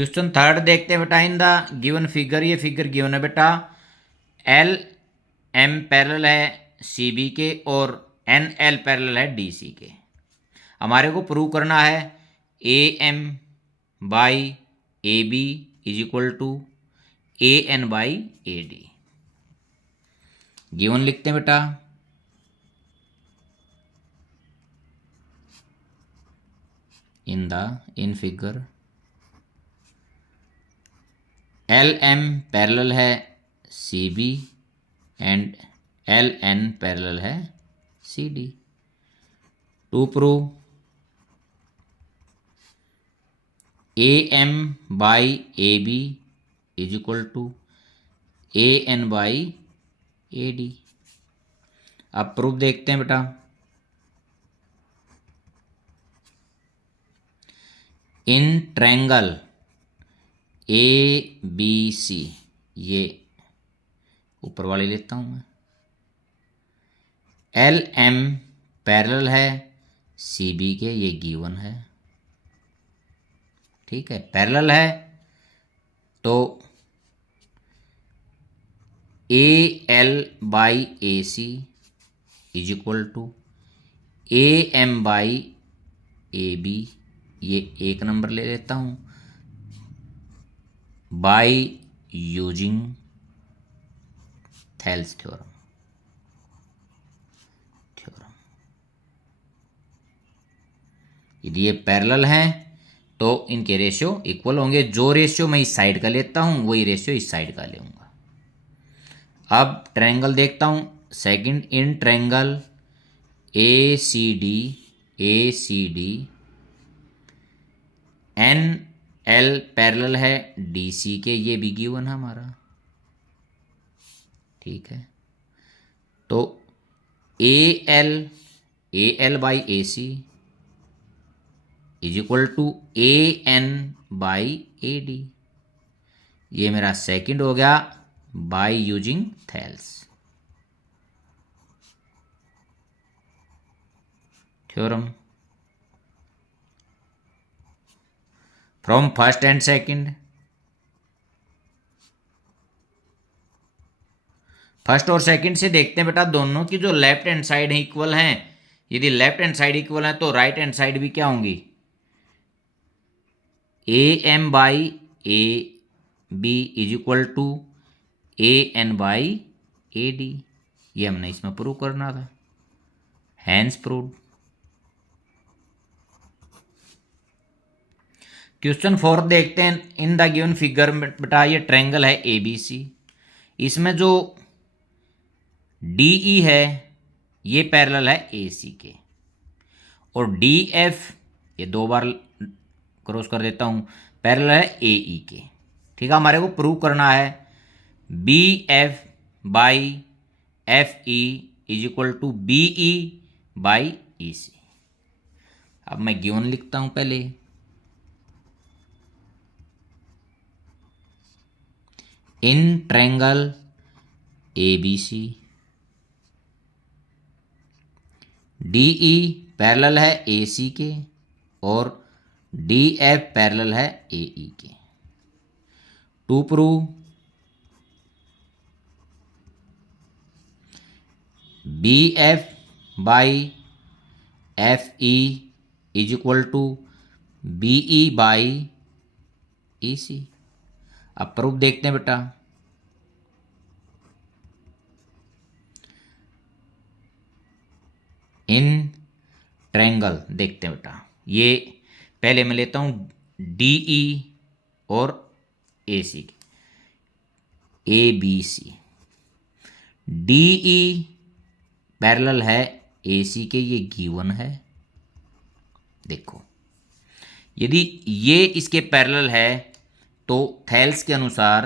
Question third देखते हैं बेटा। इन द गिवन फिगर, ये फिगर गिवन है बेटा, एल एम पैरेलल है सी बी के और एन एल पैरेलल है डी सी के। हमारे को प्रूव करना है A M by A B is equal to A N by A D. Given लिखते हैं बेटा, in figure L M parallel है C B and L N parallel है C D. To prove A M by A B is equal to A N by A D. अब proof देखते हैं बेटा। इन triangle A B सी, ये ऊपर वाले लेता हूं मैं, एल एम पैरेलल है सी बी के, ये गिवन है, ठीक है, पैरेलल है। तो A L by A C is equal to A M by A B, ये एक नंबर ले लेता हूं, बाई यूजिंग थेल्स थ्योरम। यदि ये पैरेलल हैं तो इनके रेशियो इक्वल होंगे। जो रेशियो मैं इस साइड का लेता हूं वही रेशियो इस साइड का लूंगा। अब ट्रायंगल देखता हूं second. In triangle A C D N L parallel है डी सी के, ये भी गिवन है हमारा, ठीक है। तो A L by A C is equal to A N by A D, ये मेरा सेकंड हो गया by using Thales theorem from first and second. First और सेकंड से देखते हैं बेटा, दोनों की जो लेफ्ट हैंड साइड है इक्वल हैं। यदि लेफ्ट हैंड साइड इक्वल है तो राइट हैंड साइड भी क्या होंगी, A M by A B is equal to A N by A D. ये हमने इसमें प्रूव करना था, हैंस प्रूव्ड। क्वेश्चन फोर्थ देखते हैं। इन द गिवन फिगर बेटा, ये ट्रायंगल है ए बी सी, इसमें जो डी ई है ये पैरेलल है ए सी के, और डी एफ, ये दो बार क्रॉस कर देता हूं, पैरेलल है ए ई के, ठीक है। हमारे को प्रूव करना है B F by F E is equal to B E by E C. अब मैं गिवन लिखता हूं पहले। In triangle A B C D E parallel है ए सी के और डी एफ पैरेलल है ए ई के। To prove B F by F E is equal to B E by E C. अब प्रूफ देखते हैं बेटा। इन ट्रायंगल देखते हैं बेटा, ये पहले मैं लेता हूं डी ई और A C, A B C, D E parallel है ए सी के, ये गिवन है। देखो यदि ये इसके पैरेलल है तो थेल्स के अनुसार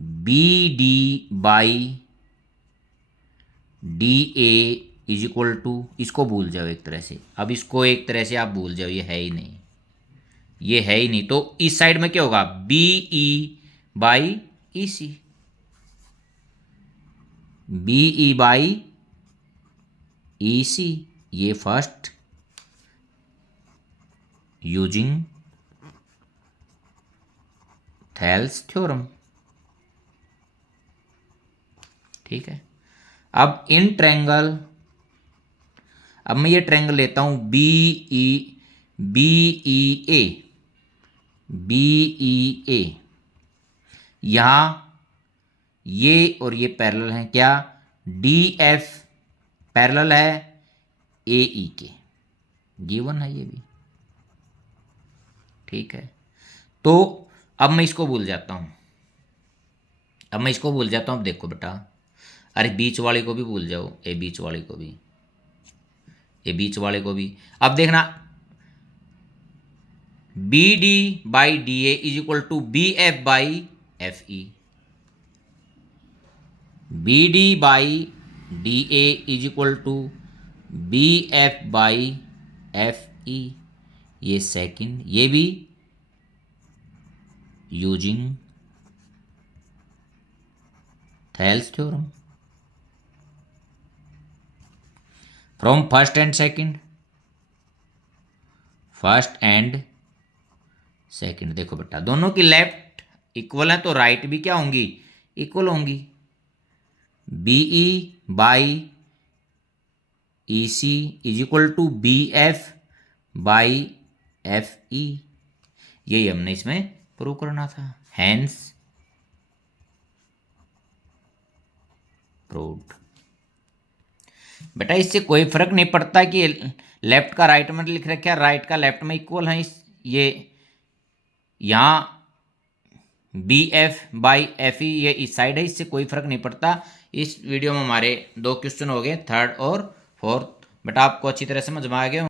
B D by D A is equal to, इसको भूल जाओ एक तरह से, अब इसको एक तरह से आप भूल जाओ, ये है ही नहीं, ये है ही नहीं। तो इस साइड में क्या होगा, B E by E C, B E by E C, ये फर्स्ट यूजिंग थेल्स थ्योरम। ठीक है, अब इन ट्रायंगल, अब मैं ये ट्रायंगल लेता हूं बी ई ए, यहां ये और ये पैरेलल हैं क्या, डी एफ पैरेलल है ए ई के, गिवन है ये भी। ठीक है, तो अब मैं इसको भूल जाता हूं, अब देखो बेटा, अरे बीच वाले को भी भूल जाओ, ए बीच वाले को भी, ये बीच वाले को भी। अब देखना, B D by D A is equal to B F by F E, B D by D A is equal to B F by F E, ये सेकंड, ये भी using Thales theorem from first and second. देखो बेटा, दोनों की left equal है तो right भी क्या होंगी, इक्वल होंगी। B E by E C is equal to B F by F E, यही हमने इसमें प्रूव करना था, हैंस प्रूव्ड। बेटा इससे कोई फर्क नहीं पड़ता कि लेफ्ट का राइट में लिख रखा है, राइट का लेफ्ट में इक्वल है, ये यहाँ B F by F E ये इस साइड है, इससे कोई फर्क नहीं पड़ता। इस वीडियो में हमारे 2 क्वेश्चन हो गए, थर्ड और फोर्थ। बेटा आपको अच्छी तरह समझ में आ गए।